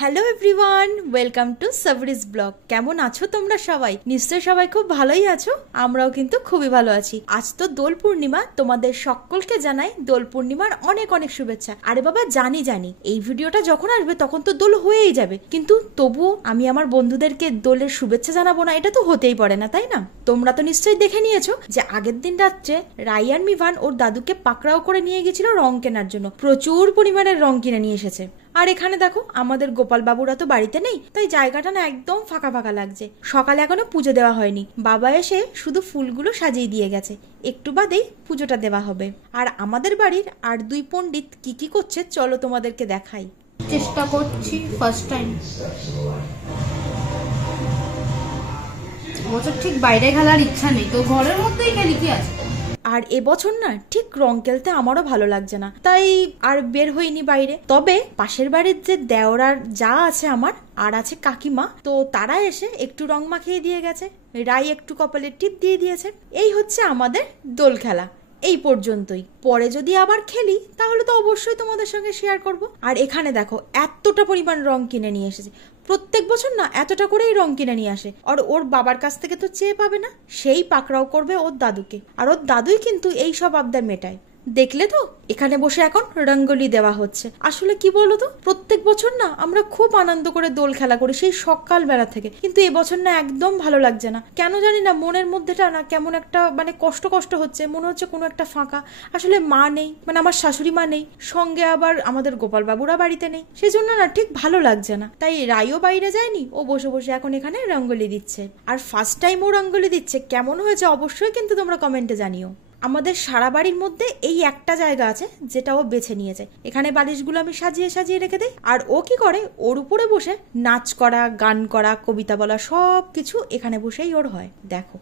Hello everyone, welcome to সাবরিজ blog. কেমন আছো তোমরা সবাই? নিশ্চয়ই সবাই খুব ভালোই আছো। আমরাও কিন্তু খুবই ভালো আছি। আজ তো দোল পূর্ণিমা, তোমাদের সকলকে জানাই দোল পূর্ণিমার অনেক অনেক শুভেচ্ছা। আরে বাবা, জানি এই ভিডিওটা যখন আসবে তখন তো দোল হয়েই যাবে, কিন্তু তবুও আমি আমার বন্ধুদেরকে দোলের শুভেচ্ছা জানাবো না, এটা তো হতেই পারে না, তাই না? তোমরা তো নিশ্চয়ই দেখে নিয়েছো যে আগের দিন রাত্রে রায়ান মিভান ওর দাদুকে পাকড়াও করে নিয়ে গেছিল রং কেনার জন্য। প্রচুর পরিমাণের রং কিনে নিয়ে এসেছে। আর এখানে দেখো, আমাদের গোপাল বাবুরা তো বাড়িতে নেই, তাই জায়গাটা না একদম ফাঁকা ফাঁকা লাগছে। সকালে এখনো পুজো দেওয়া হয়নি, বাবা এসে শুধু ফুলগুলো সাজিয়ে দিয়ে গেছে, একটু বাদেই পুজোটা দেওয়া হবে। আর আমাদের বাড়ির আর দুই পণ্ডিত কি কি করছে চলো তোমাদেরকে দেখাই। চেষ্টা করছি ফার্স্ট টাইম। বছর ঠিক বাইরে খেলার ইচ্ছা নেই, তো ঘরের মধ্যেই খেলি, কি আছে। আর এবছর না ঠিক রং খেলতে আমারও ভালো লাগছে না, তাই আর বের হইনি বাইরে। তবে পাশের বাড়ির যে দেওরার যা আছে আমার, আর আছে কাকিমা, তো তারা এসে একটু রং মাখিয়ে দিয়ে গেছে, রাই একটু কপালে টিপ দিয়ে দিয়েছে। এই হচ্ছে আমাদের দোল খেলা, এই পর্যন্তই। পরে যদি আবার খেলি তাহলে তো অবশ্যই তোমাদের সঙ্গে শেয়ার করব। আর এখানে দেখো, এতটা পরিমাণ রং কিনে নিয়ে এসেছে। প্রত্যেক বছর না এতটা করেই রং কিনে নিয়ে আসে, আর ওর বাবার কাছ থেকে তো চেয়ে পাবে না, সেই পাকড়াও করবে ওর দাদুকে। আর ওর দাদুই কিন্তু এই সব আবদার মেটায়। দেখলে তো, এখানে বসে এখন রঙ্গোলি দেওয়া হচ্ছে। আসলে কি বলো তো, প্রত্যেক বছর না আমরা খুব আনন্দ করে দোল খেলা করি সেই সকাল বেলা থেকে, কিন্তু এবছর না একদম ভালো লাগছে না, কেন জানি না। মনের মধ্যেটা না কেমন একটা কষ্ট কষ্ট হচ্ছে, মনে হচ্ছে কোনো একটা ফাঁকা। আসলে মা নেই, আমার শাশুড়ি মা নেই, সঙ্গে আবার আমাদের গোপাল বাবুরা বাড়িতে নেই, সেই জন্য না ঠিক ভালো লাগছে না। তাই রাইও বাইরে যায়নি, ও বসে বসে এখন এখানে রঙ্গোলি দিচ্ছে। আর ফার্স্ট টাইম ও রঙ্গোলি দিচ্ছে, কেমন হয়েছে অবশ্যই কিন্তু তোমরা কমেন্টে জানিও। আমাদের সারা বাড়ির মধ্যে এই একটা জায়গা আছে যেটা ও বেছে নিয়েছে, এখানে বালিশগুলো আমি সাজিয়ে সাজিয়ে রেখে দিই। আর ও কি করে, ওর উপরে বসে নাচ করা, গান করা, কবিতা বলা, সব কিছু এখানে বসেই ওর হয়। দেখো,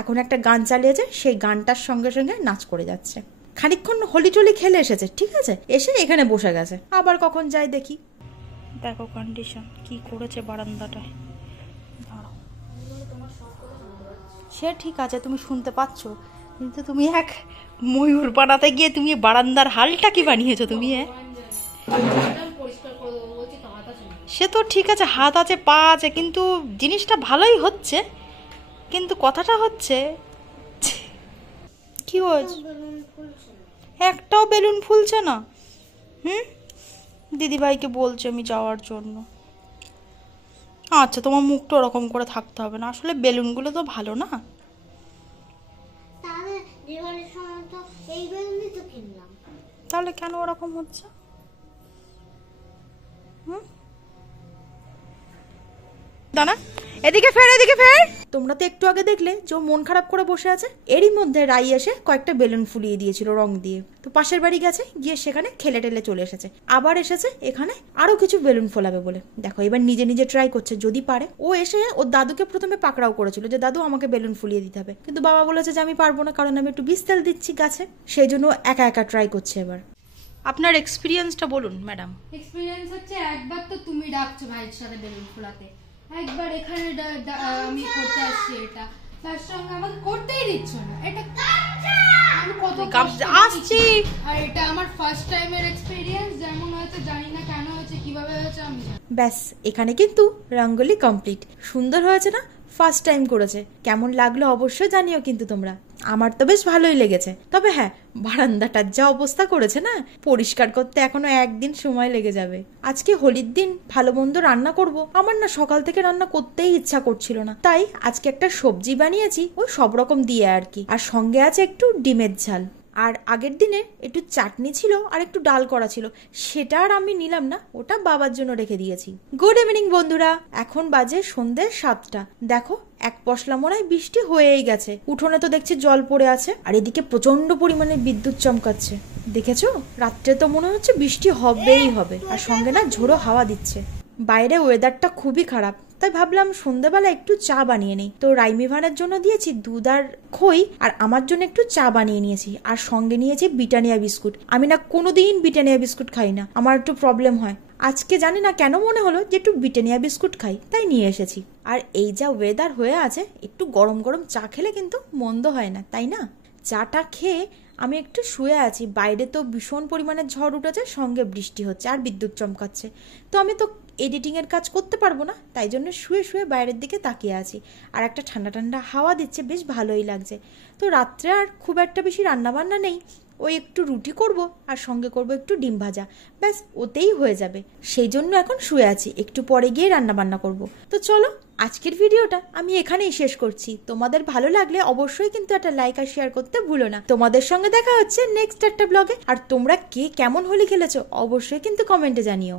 এখন একটা গান চালিয়েছে, সেই গানটার সঙ্গে সঙ্গে নাচ করে যাচ্ছে। খানিকক্ষণ হোলি টোলি খেলে এসেছে, ঠিক আছে, এসে এখানে বসে গেছে। আবার কখন যাই দেখি। দেখো কন্ডিশন কি করেছে বারান্দাটায়। সে ঠিক আছে, তুমি শুনতে পাচ্ছ, কিন্তু তুমি এক ময়ূর বানাতে গিয়ে তুমি বারান্দার হালটা কি বানিয়েছো তুমি? সে তো ঠিক আছে, হাত আছে, পা আছে, কিন্তু জিনিসটা ভালোই হচ্ছে। কিন্তু কথাটা হচ্ছে কি হয়েছে, একটাও বেলুন ফুলছে না। দিদিভাইকে বলছে আমি যাওয়ার জন্য। আচ্ছা, তোমার মুখটা ওরকম করে থাকতে হবে না, আসলে বেলুনগুলো তো ভালো না। তাহলে কেন ওরকম হচ্ছে? দানা, এদিকে ফের, এদিকে ফের। তোমরা তো একটু আগে দেখলে যে ও মন খারাপ করে বসে আছে। এরই মধ্যে রাই এসে কয়েকটা বেলুন ফুলিয়ে দিয়েছিল রং দিয়ে, তো পাশের বাড়ি গেছে, গিয়ে সেখানে খেলে টেলে চলে এসেছে। আবার এসেছে এখানে আরো কিছু বেলুন ফোলাবে বলে। দেখো, এবার নিজে নিজে ট্রাই করছে যদি পারে। ও এসে ওর দাদুকে প্রথমে পাকড়াও করেছিল যে দাদু আমাকে বেলুন ফুলিয়ে দিতে হবে, কিন্তু বাবা বলেছে যে আমি পারবো না, কারণ আমি একটু বিষ তেল দিচ্ছি গাছে। সেই জন্য একা একা ট্রাই করছে। এবার আপনার এক্সপিরিয়েন্সটা বলুন ম্যাডাম। এক্সপিরিয়েন্স হচ্ছে, একবার তো তুমি ডাকছো ভাইয়ের সাথে বেলুন ফোলাতে, একবার এখানে আমি করতে আসছি, এটা তার সঙ্গে আমাকে করতেই দিচ্ছ না। এটা আমি কত আসছি, আর এটা আমার ফার্স্ট টাইমের এক্সপিরিয়েন্স। যেমন হয়েছে জানি না কেন হয়েছে, কিভাবে হয়েছে আমি জানি। ব্যাস, এখানে কিন্তু রঙ্গোলি কমপ্লিট। সুন্দর হয়েছে না? ফার্স্ট টাইম করেছে। কেমন লাগলো অবশ্যই জানিও কিন্তু তোমরা। আমার তো বেশ ভালোই লেগেছে। তবে হ্যাঁ, বারান্দাটার যা অবস্থা করেছে না, পরিষ্কার করতে এখনো একদিন সময় লেগে যাবে। আজকে হোলির দিন ভালো মন্দ রান্না করব, আমার না সকাল থেকে রান্না করতেই ইচ্ছা করছিল না, তাই আজকে একটা সবজি বানিয়েছি, ওই সব রকম দিয়ে আর কি। আর সঙ্গে আছে একটু ডিমের ঝাল। আর আগের দিনে একটু চাটনি ছিল আর একটু ডাল করা ছিল, সেটা আর আমি নিলাম না, ওটা বাবার জন্য রেখে দিয়েছি। গুড ইভিনিং বন্ধুরা, এখন বাজে সন্ধ্যে 7টা। দেখো, এক পশলা মনে হয় বৃষ্টি হয়েই গেছে। উঠোনে তো দেখছি জল পড়ে আছে, আর এদিকে প্রচন্ড পরিমাণে বিদ্যুৎ চমকাচ্ছে। দেখেছো, রাত্রে তো মনে হচ্ছে বৃষ্টি হবেই হবে, আর সঙ্গে না ঝোড়ো হাওয়া দিচ্ছে। বাইরে ওয়েদারটা খুবই খারাপ, তাই ভাবলাম সন্ধ্যাবেলা একটু চা বানিয়ে নিই। তো রাইমিভানের জন্য দিয়েছি দুধ আর খই, আর আমার জন্য একটু চা বানিয়ে নিয়েছি, আর সঙ্গে নিয়েছি ব্রিটানিয়া বিস্কুট। আমি না কোনোদিন ব্রিটানিয়া বিস্কুট খাই না, আমার একটু প্রবলেম হয়। আজকে জানি না কেন মনে হলো যে একটু ব্রিটানিয়া বিস্কুট খাই, তাই নিয়ে এসেছি। আর এই যা ওয়েদার হয়ে আছে, একটু গরম গরম চা খেলে কিন্তু মন্দ হয় না, তাই না? চাটা খেয়ে আমি একটু শুয়ে আছি, বাইরে তো ভীষণ পরিমাণে ঝড় উঠেছে, সঙ্গে বৃষ্টি হচ্ছে আর বিদ্যুৎ চমকাচ্ছে। তো আমি তো এডিটিংয়ের কাজ করতে পারবো না, তাই জন্য শুয়ে শুয়ে বাইরের দিকে তাকিয়ে আছি। আর একটা ঠান্ডা ঠান্ডা হাওয়া দিচ্ছে, বেশ ভালোই লাগছে। তো রাত্রে আর খুব একটা বেশি রান্নাবান্না নেই, ওই একটু রুটি করব আর সঙ্গে করব একটু ডিম ভাজা, ব্যাস ওতেই হয়ে যাবে। সেই জন্য এখন শুয়ে আছি, একটু পরে গিয়ে রান্না বান্না করব। তো চলো, আজকের ভিডিওটা আমি এখানেই শেষ করছি। তোমাদের ভালো লাগলে অবশ্যই কিন্তু একটা লাইক আর শেয়ার করতে ভুলো না। তোমাদের সঙ্গে দেখা হচ্ছে নেক্সট একটা ব্লগে। আর তোমরা কে কেমন হোলি খেলেছো অবশ্যই কিন্তু কমেন্টে জানিও।